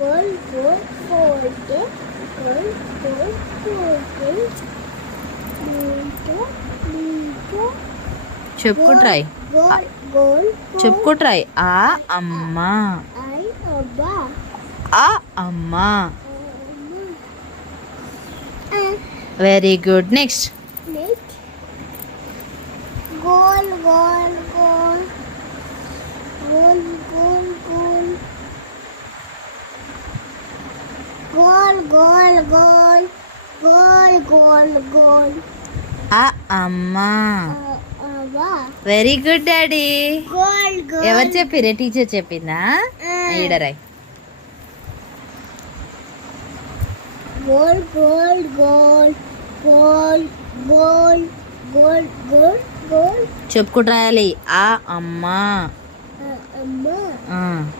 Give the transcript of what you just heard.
Goal, goal, folded. Goal, goal, folded. Linka. చెప్పు try. Goal, goal, చెప్పు try. ఆ అమ్మ. I, Abba. ఆ అమ్మ. Very good. Next. Next. Goal, goal, goal. Goal, goal, goal. Goal, goal, goal. Goal, goal, goal. ఆ అమ్మ. Abba. Very good daddy. Goal, goal. ఎవరు చెప్పిరే? Teacher చెప్పిందా? ఈడరాయ్. Goal, goal, goal. Goal, goal, goal, goal, goal. చెప్పుకుంటూ రాయాలి. ఆ అమ్మ. Amma. ఆ.